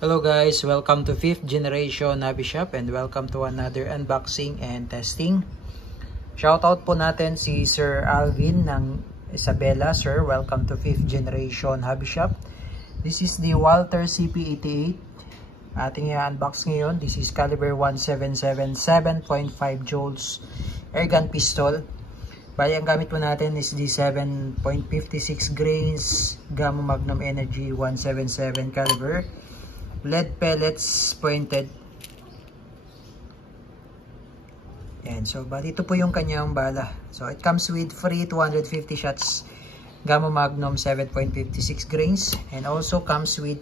Hello guys, welcome to 5th generation Hobby Shop and welcome to another unboxing and testing. Shoutout po natin si Sir Alvin ng Isabela. Sir, welcome to 5th generation Hobby Shop. This is the Walther CP88. Ating i-unbox ngayon. This is caliber 177, 7.5 joules airgun pistol. Bali, ang gamit po natin is the 7.56 grains Gamma Magnum Energy 177 caliber. Lead pellets pointed. Yan. So, bali ito po yung kanyang bala. So, it comes with free 250 shots Gamma Magnum 7.56 grains. And also comes with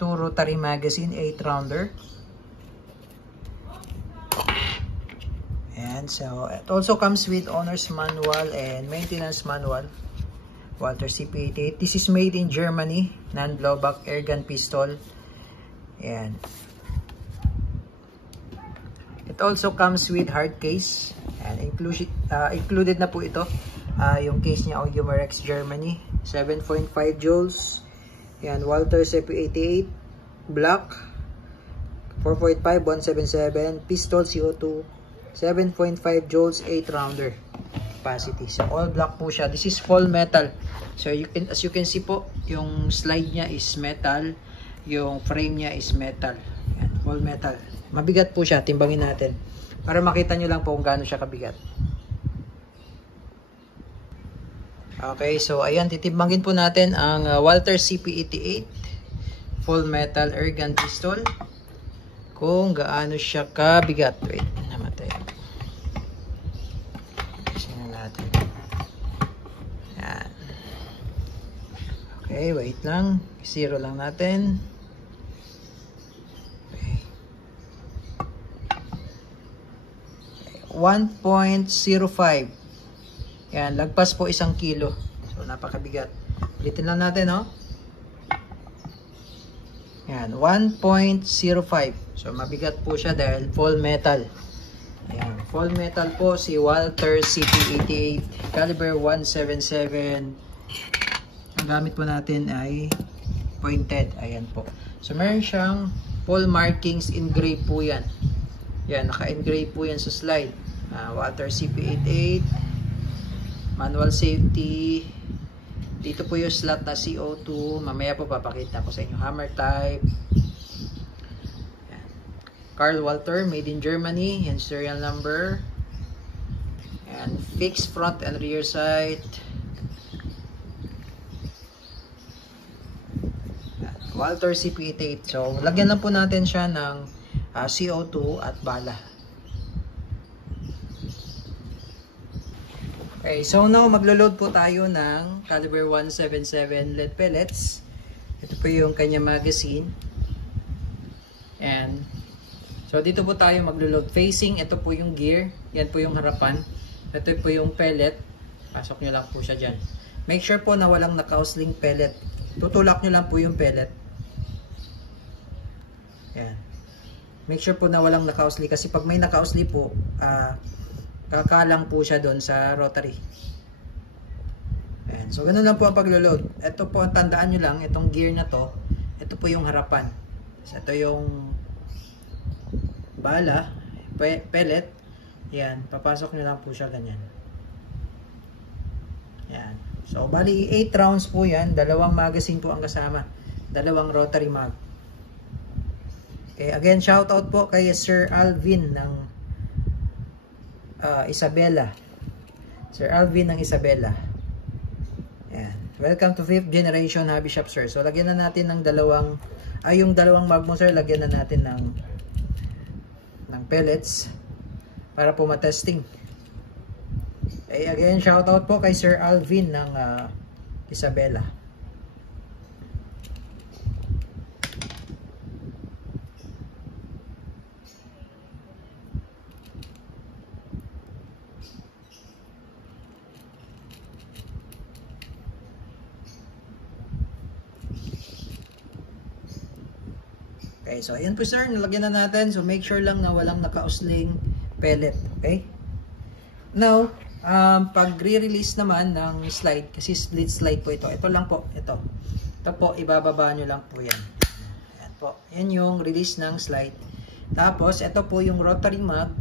2 rotary magazine 8 rounder. And so, it also comes with owner's manual and maintenance manual. Walther CP88. This is made in Germany. Non-blowback airgun pistol. Ayan. It also comes with hard case. And included na po ito. Yung case niya, Umarex Germany. 7.5 joules. Ayan, Walther CP88. Black. 4.5, 177. Pistol CO2. 7.5 joules, 8 rounder capacity. So, all black po siya. This is full metal. So, as you can see po, yung slide niya is metal. Yung frame niya is metal. Yan, all metal. Mabigat po siya. Timbangin natin. Para makita nyo lang po kung gaano siya kabigat. Okay, so ayan. Titimbangin po natin ang Walther CP88 full metal airgun pistol. Kung gaano siya kabigat. Wait, namatay. Sino natin. Yan. Okay, wait lang. Zero lang natin. 1.05. Yan, lagpas po 1 kilo. So, napakabigat. Ulitin lang natin, no? Yan, 1.05. So, mabigat po siya dahil full metal. Yan, full metal po si Walther CP88. Caliber 177. Ang gamit po natin ay pointed. Ayan po. So, meron siyang full markings, engrave po yan. Yan, naka-engrave po yan sa slide. Walther CP88. Manual safety. Dito po yung slot na CO2. Mamaya po papakita ko sa inyo. Hammer type. Yan. Karl Walther, made in Germany. Yan, serial number. Yan, fixed front and rear sight. Yan. Walther CP88. So, lagyan lang po natin siya ng CO2 at bala. Okay, so now maglo-load po tayo ng caliber 177 lead pellets. Ito po yung kanya magazine. And so dito po tayo maglo-load. Facing, ito po yung gear. Yan po yung harapan. Ito po yung pellet. Pasok nyo lang po siya dyan. Make sure po na walang naka-housling pellet. Tutulak nyo lang po yung pellet. Yan. Make sure po na walang naka-housely kasi pag may naka-housely po, kakalang po siya doon sa rotary. Ayan. So, ganun lang po ang paglo-load. Ito po, tandaan nyo lang, itong gear na to, ito po yung harapan. So, ito yung bala, pellet. Yan, papasok nyo lang po siya ganyan. Yan. So, bali 8 rounds po yan. 2 magazine po ang kasama. 2 rotary mag. Okay, again, shoutout po kay Sir Alvin ng Isabela. Sir Alvin ng Isabela. Ayan. Welcome to 5th generation Hobby Shop, sir. So, lagyan na natin ng yung dalawang mag mo, sir, lagyan na natin ng pellets para po matesting. Okay, again, shoutout po kay Sir Alvin ng Isabela. Okay, so ayan po sir, nalagyan na natin. So make sure lang na walang naka-usling pellet. Okay? Now, pag re-release naman ng slide, kasi split slide po ito. Ito lang po, ito. Ito po, ibababa nyo lang po yan. Ayan. po. Yan yung release ng slide. Tapos, ito po yung rotary mag.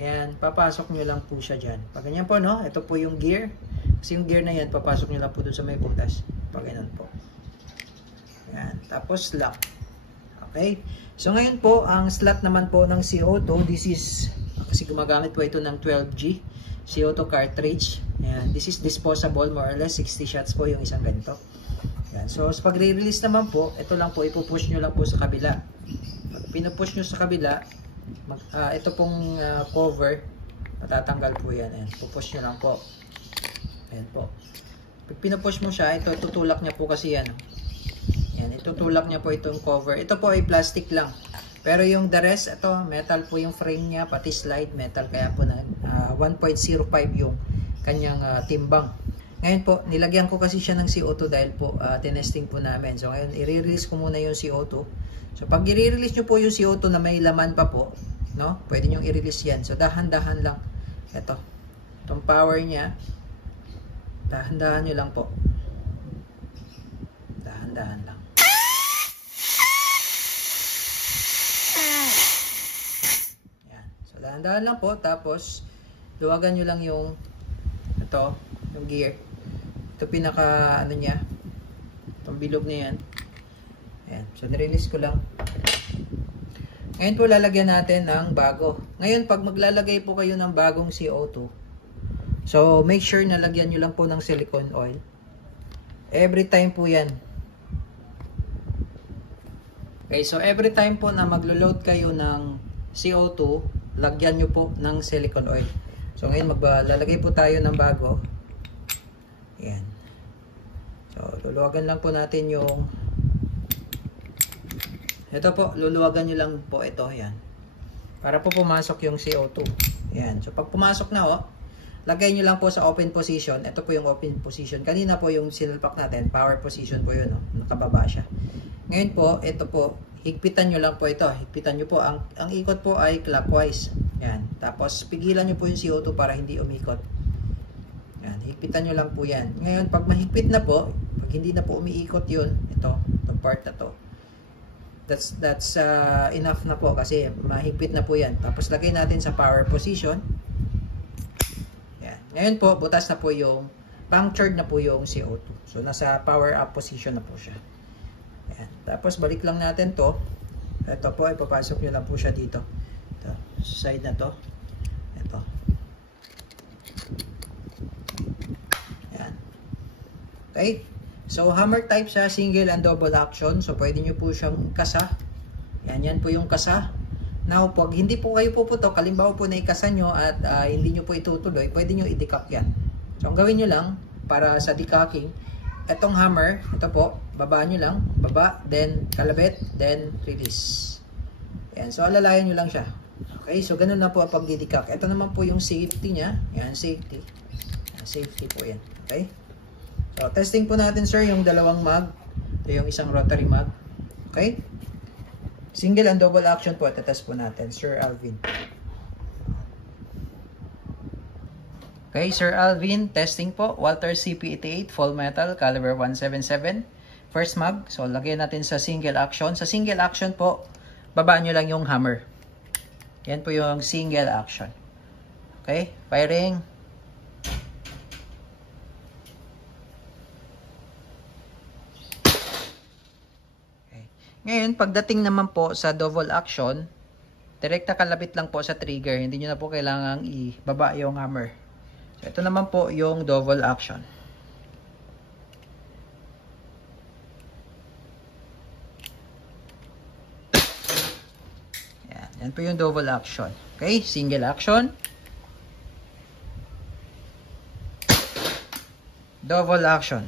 Yan, papasok nyo lang po siya dyan. Pag ganyan po, no? Ito po yung gear. Kasi yung gear na yan, papasok nyo lang po dun sa may butas. Pag ganyan po. Yan, tapos lock. Okay? So, ngayon po, ang slot naman po ng CO2, this is, kasi gumagamit po ito ng 12G CO2 cartridge. Yan, this is disposable, more or less, 60 shots po yung isang ganito. Yan, so, pag re-release naman po, ito lang po, ipupush nyo lang po sa kabila. Pag pinupush nyo sa kabila, ito pong cover, matatanggal po yan. Ayan, pupush nyo lang po. Ayan po. Pag pinupush mo siya, ito tutulak niya po kasi yan. Ayan, itutulak niya po itong cover. Ito po ay plastic lang. Pero yung the rest, ito metal po yung frame niya, pati slide metal. Kaya po na 1.05 yung kanyang timbang. Ngayon po, nilagyan ko kasi siya ng CO2 dahil po tinesting po namin. So ngayon, i-release ko muna yung CO2. So pag i-release nyo po yung CO2 na may laman pa po, no? Pwede nyo i-release yan. So dahan-dahan lang. Ito. Itong power niya. Dahan-dahan nyo lang po. Dahan-dahan lang. Yan. So dahan-dahan lang po. Tapos, luwagan nyo lang yung ito, yung gear. Ito pinaka, ano niya. Itong bilog na yan. Ayan. So, nirelease ko lang. Ngayon po, lalagyan natin ng bago. Ngayon, pag maglalagay po kayo ng bagong CO2, so, make sure na lagyan nyo lang po ng silicone oil. Every time po yan. Okay, so every time po na maglo-load kayo ng CO2, lagyan nyo po ng silicone oil. So, ngayon, maglalagay po tayo ng bago. Ayan. So, luluwagan lang po natin yung ito po, luluwagan nyo lang po ito, yan. Para po pumasok yung CO2. Yan. So, pag pumasok na, lagay nyo lang po sa open position. Ito po yung open position. Kanina po yung sinulpak natin, power position po yun, nakababa siya. Ngayon po, ito po, higpitan nyo lang po ito. Higpitan nyo po. Ang ikot po ay clockwise. Yan. Tapos, pigilan nyo po yung CO2 para hindi umikot. Yan. Higpitan nyo lang po yan. Ngayon, pag mahigpit na po, pag hindi na po umiikot yun, itong part na to. That's enough na po kasi mahigpit na po yan. Tapos lagay natin sa power position. Yan. Ngayon po, butas na po yung punctured na po yung CO2. So, nasa power up position na po siya. Yan. Tapos, balik lang natin to. Ito po, ipapasok nyo lang po siya dito. Ito, sa side na to. Ito. Yan. Okay. So, hammer type siya, single and double action. So, pwede nyo po siyang kasa. Yan po yung kasa. Now, pag hindi po kayo puputok, kalimbawa po na ikasa nyo at hindi nyo po itutuloy, pwede nyo i-decock yan. So, ang gawin nyo lang, para sa decocking, itong hammer, ito po, baba nyo lang, baba, then kalabit, then release. Yan, so alalayan nyo lang siya. Okay, so ganun na po ang pag-decock. Ito naman po yung safety niya. Yan, safety. Yan, safety po yan. Okay. So, testing po natin, sir, yung dalawang mag. Ito yung isang rotary mag. Okay? Single and double action po. Test po natin, Sir Alvin. Okay, Sir Alvin, testing po. Walther CP88, full metal, caliber 177. First mag. So, lagyan natin sa single action. Sa single action po, babaan nyo lang yung hammer. Yan po yung single action. Okay, firing. Ngayon, pagdating naman po sa double action, direkta kalabit lang po sa trigger. Hindi nyo na po kailangang ibaba yung hammer. So, ito naman po yung double action. Yan po yung double action. Okay, single action. Double action.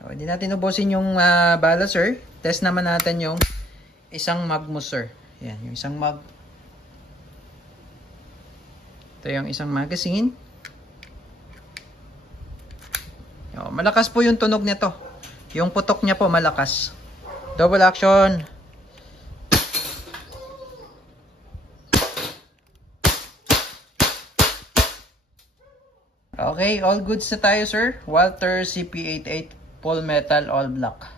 So, hindi natin ubusin yung bala, sir. Test naman natin yung isang mag mo, sir. Yan, yung isang mag. Ito yung isang magazine. Yo, malakas po yung tunog nito. Yung putok niya po malakas. Double action. Okay, all goods na tayo, sir. Walther CP88 full metal all black.